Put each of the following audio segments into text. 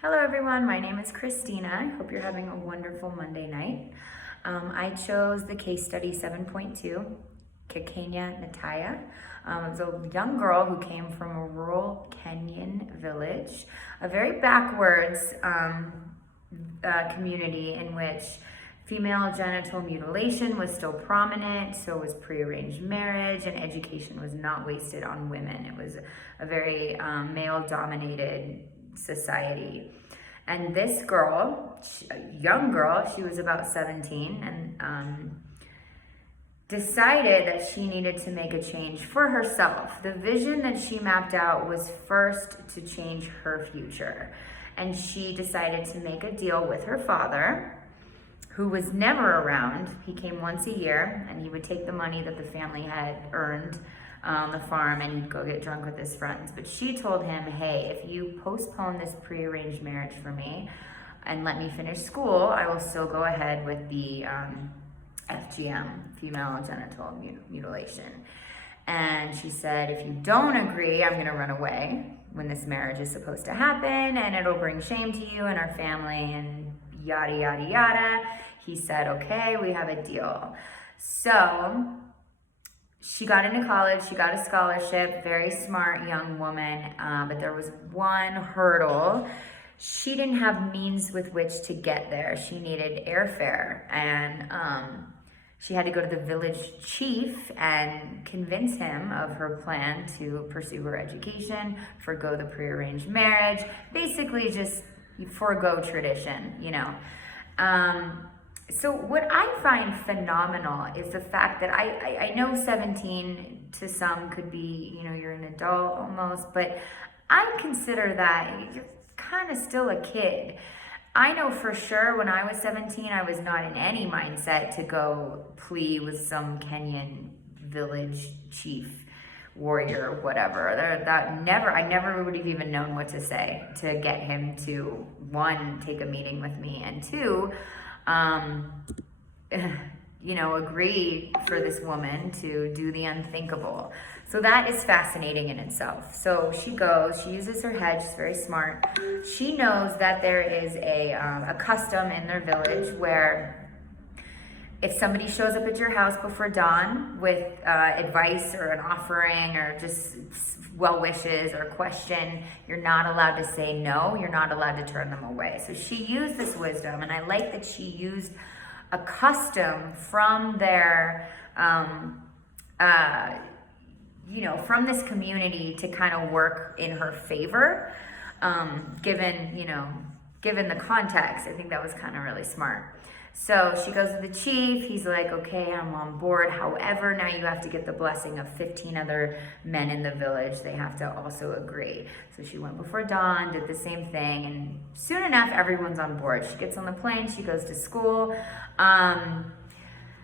Hello everyone, my name is Christina. I hope you're having a wonderful Monday night. I chose the case study 7.2, Kakenya, Ntaiya. It was a young girl who came from a rural Kenyan village, a very backwards community in which female genital mutilation was still prominent, so was prearranged marriage, and education was not wasted on women. It was a very male-dominated society. And this girl, a young girl, she was about 17, and decided that she needed to make a change for herself. The vision that she mapped out was first to change her future. And she decided to make a deal with her father, who was never around. He came once a year, and he would take the money that the family had earned on the farm, and he'd go get drunk with his friends. But she told him, hey, if you postpone this prearranged marriage for me and let me finish school, I will still go ahead with the FGM, female genital mutilation. And she said, if you don't agree, I'm gonna run away when this marriage is supposed to happen, and it'll bring shame to you and our family, and yada, yada, yada. He said, okay, we have a deal. So she got into college, she got a scholarship, very smart young woman, but there was one hurdle. She didn't have means with which to get there. She needed airfare, and she had to go to the village chief and convince him of her plan to pursue her education, forgo the prearranged marriage, basically just forego tradition, you know. So what I find phenomenal is the fact that I know 17 to some could be, you know, you're an adult almost, but I consider that you're kind of still a kid. I know for sure when I was 17, I was not in any mindset to go plea with some Kenyan village chief, warrior, whatever. I never would have even known what to say to get him to, one, take a meeting with me, and two, you know, agree for this woman to do the unthinkable. So that is fascinating in itself. So she goes, she uses her head, she's very smart. She knows that there is a custom in their village where if somebody shows up at your house before dawn with advice or an offering or just well wishes or question, you're not allowed to say no, you're not allowed to turn them away. So she used this wisdom, and I like that she used a custom from their, you know, from this community to kind of work in her favor, given the context. I think that was kind of really smart. So she goes to the chief, he's like, okay, I'm on board. However, now you have to get the blessing of 15 other men in the village. They have to also agree. So she went before dawn, did the same thing, and soon enough, everyone's on board. She gets on the plane, she goes to school.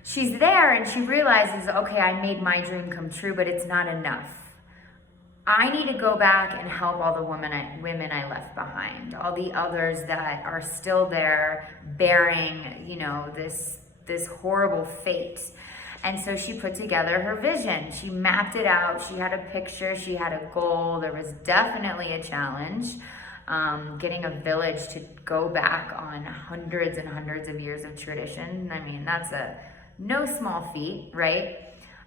She's there and she realizes, okay, I made my dream come true, but it's not enough. I need to go back and help all the women I left behind, all the others that are still there bearing, you know, this horrible fate. And so she put together her vision. She mapped it out. She had a picture. She had a goal. There was definitely a challenge. Getting a village to go back on hundreds and hundreds of years of tradition. I mean, that's no small feat, right?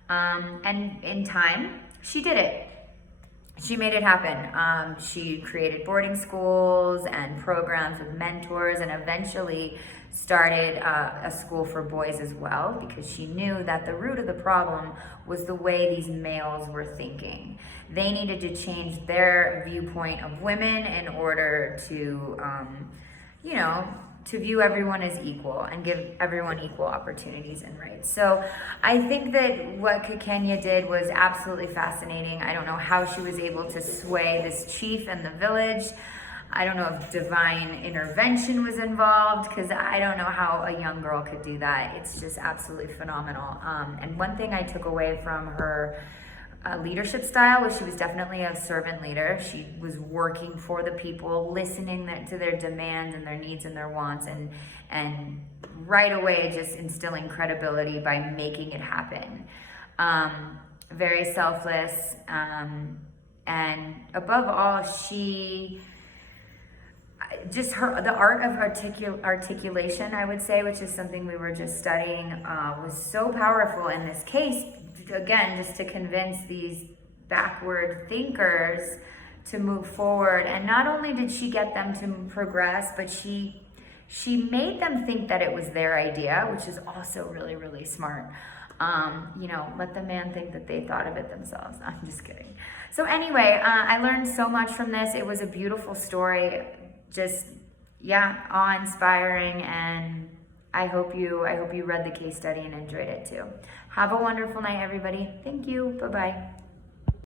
And in time, she did it. She made it happen. She created boarding schools and programs with mentors, and eventually started a school for boys as well, because she knew that the root of the problem was the way these males were thinking. They needed to change their viewpoint of women in order to, you know, to view everyone as equal and give everyone equal opportunities and rights. So I think that what Kakenya did was absolutely fascinating. I don't know how she was able to sway this chief in the village. I don't know if divine intervention was involved, because I don't know how a young girl could do that. It's just absolutely phenomenal. And one thing I took away from her leadership style was she was definitely a servant leader. She was working for the people, listening to their demands and their needs and their wants, and right away just instilling credibility by making it happen. Very selfless, and above all, just the art of articulation, I would say, which is something we were just studying, was so powerful in this case. Again, just to convince these backward thinkers to move forward. And not only did she get them to progress, but she made them think that it was their idea, which is also really, really smart. Let the man think that they thought of it themselves. I'm just kidding. So anyway, I learned so much from this. It was a beautiful story, just, awe-inspiring, and I hope you read the case study and enjoyed it too. Have a wonderful night, everybody. Thank you. Bye-bye.